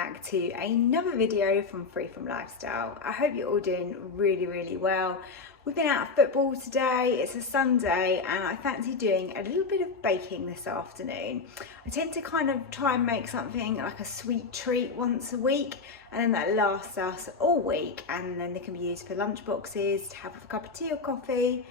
back to another video from Freeform Lifestyle. I hope you're all doing really well. We've been out of football today, it's a Sunday, and I fancy doing a little bit of baking this afternoon. I tend to kind of try and make something like a sweet treat once a week, and then that lasts us all week, and then they can be used for lunch boxes, to have with a cup of tea or coffee.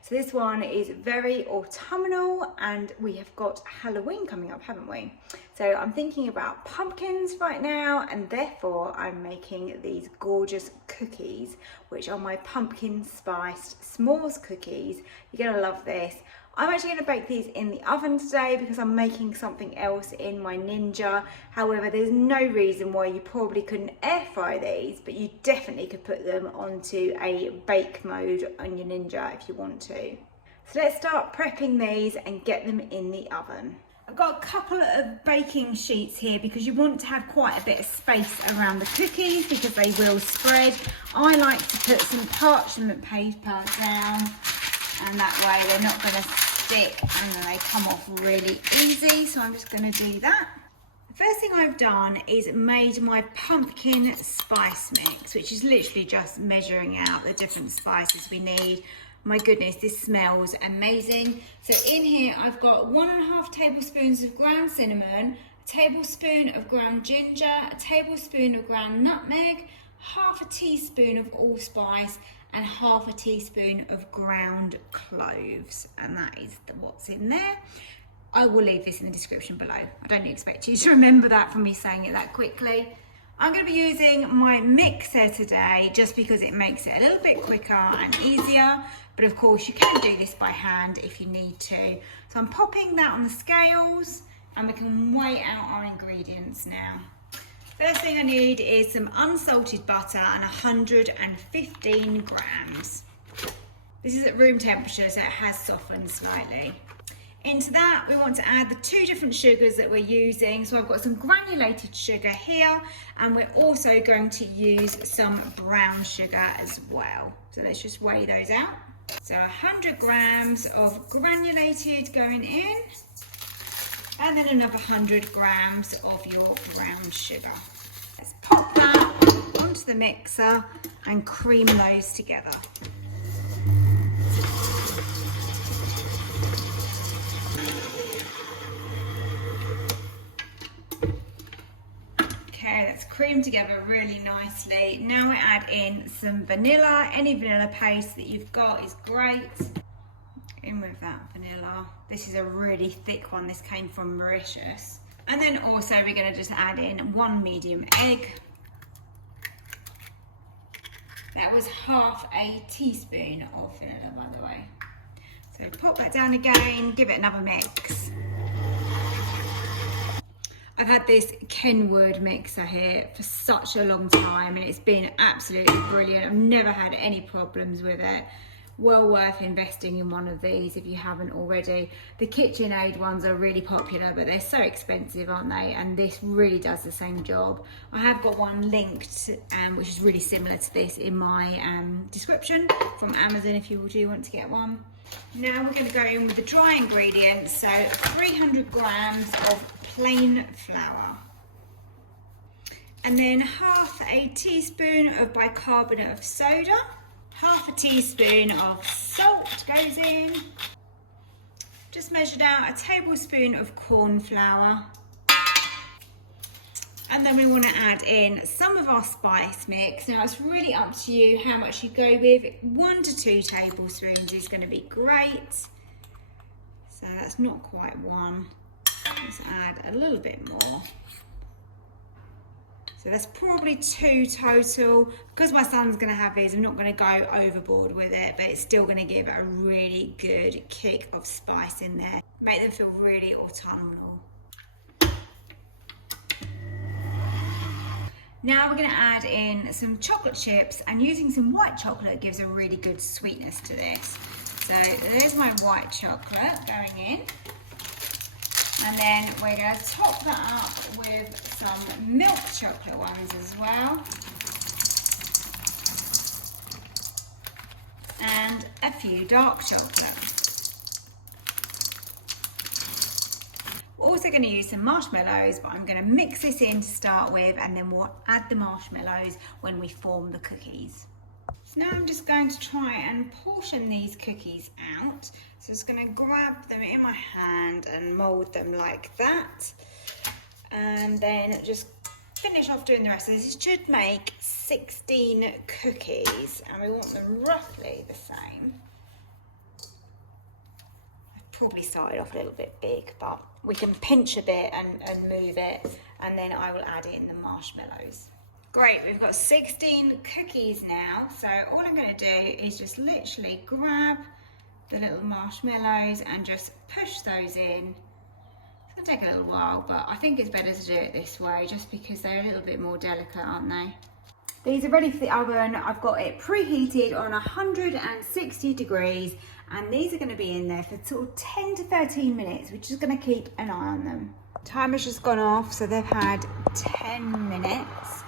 So this one is very autumnal, and we have got Halloween coming up, haven't we? So I'm thinking about pumpkins right now, and therefore I'm making these gorgeous cookies, which are my pumpkin spiced s'mores cookies. You're gonna love this. I'm actually going to bake these in the oven today because I'm making something else in my Ninja. However, there's no reason why you probably couldn't air fry these, but you definitely could put them onto a bake mode on your Ninja if you want to. So let's start prepping these and get them in the oven. I've got a couple of baking sheets here because you want to have quite a bit of space around the cookies because they will spread. I like to put some parchment paper down, and that way they're not going to stick and then they come off really easy. So I'm just going to do that. The first thing I've done is made my pumpkin spice mix, which is literally just measuring out the different spices we need. My goodness, this smells amazing. So in here I've got 1.5 tablespoons of ground cinnamon, a tablespoon of ground ginger, a tablespoon of ground nutmeg, half a teaspoon of allspice, and half a teaspoon of ground cloves, and that is what's in there. I will leave this in the description below. I don't expect you to remember that from me saying it that quickly. I'm going to be using my mixer today just because it makes it a little bit quicker and easier, but of course you can do this by hand if you need to. So I'm popping that on the scales and we can weigh out our ingredients now. First thing I need is some unsalted butter and 115 grams. This is at room temperature, so it has softened slightly. Into that, we want to add the 2 different sugars that we're using. So I've got some granulated sugar here, and we're also going to use some brown sugar as well. So let's just weigh those out. So 100 grams of granulated going in, and then another 100 grams of your brown sugar. Let's pop that onto the mixer and cream those together. Okay, that's creamed together really nicely. Now we add in some vanilla. Any vanilla paste that you've got is great. In with that vanilla. This is a really thick one. This came from Mauritius. And then also we're going to just add in 1 medium egg. That was half a teaspoon of vanilla, by the way. So pop that down again, give it another mix. I've had this Kenwood mixer here for such a long time and it's been absolutely brilliant. I've never had any problems with it. Well worth investing in one of these if you haven't already. The KitchenAid ones are really popular, but they're so expensive, aren't they? And this really does the same job. I have got one linked, which is really similar to this, in my description from Amazon if you do want to get one. Now we're going to go in with the dry ingredients, so 300 grams of plain flour. And then half a teaspoon of bicarbonate of soda. Half a teaspoon of salt goes in. Just measured out a tablespoon of cornflour. And then we want to add in some of our spice mix. Now it's really up to you how much you go with. 1 to 2 tablespoons is going to be great. So that's not quite 1. Let's add a little bit more. So that's probably 2 total. Because my son's going to have these, I'm not going to go overboard with it, but it's still going to give it a really good kick of spice in there. Make them feel really autumnal. Now we're going to add in some chocolate chips, and using some white chocolate gives a really good sweetness to this. So there's my white chocolate going in. And then we're going to top that up with some milk chocolate ones as well. And a few dark chocolate. Also going to use some marshmallows, but I'm going to mix this in to start with, and then we'll add the marshmallows when we form the cookies. So now I'm just going to try and portion these cookies out. So I'm just going to grab them in my hand and mould them like that. And then just finish off doing the rest of this. It should make 16 cookies, and we want them roughly the same. I've probably started off a little bit big, but we can pinch a bit and move it, and then I will add in the marshmallows. Great, we've got 16 cookies now, so all I'm going to do is just literally grab the little marshmallows and just push those in. It's going to take a little while, but I think it's better to do it this way just because they're a little bit more delicate, aren't they? These are ready for the oven. I've got it preheated on 160 degrees, and these are going to be in there for sort of 10 to 13 minutes. We're just going to keep an eye on them. Timer's just gone off, so they've had 10 minutes.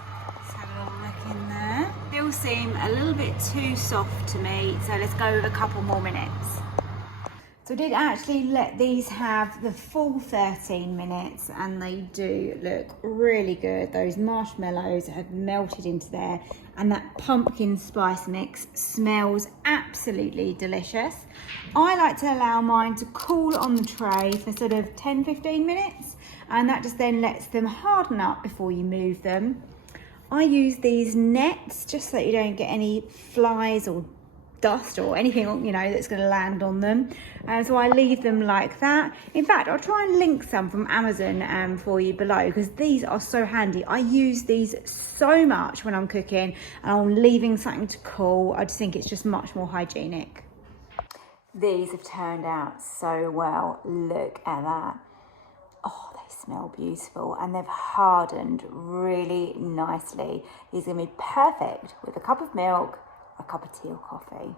In there. They all seem a little bit too soft to me, so let's go with a couple more minutes. So I did actually let these have the full 13 minutes, and they do look really good. Those marshmallows have melted into there, and that pumpkin spice mix smells absolutely delicious. I like to allow mine to cool on the tray for sort of 10-15 minutes, and that just then lets them harden up before you move them. I use these nets just so you don't get any flies or dust or anything, you know, that's going to land on them. So I leave them like that. In fact, I'll try and link some from Amazon for you below, because these are so handy. I use these so much when I'm cooking and I'm leaving something to cool. I just think it's just much more hygienic. These have turned out so well. Look at that. Oh, they smell beautiful, and they've hardened really nicely. These are going to be perfect with a cup of milk, a cup of tea or coffee.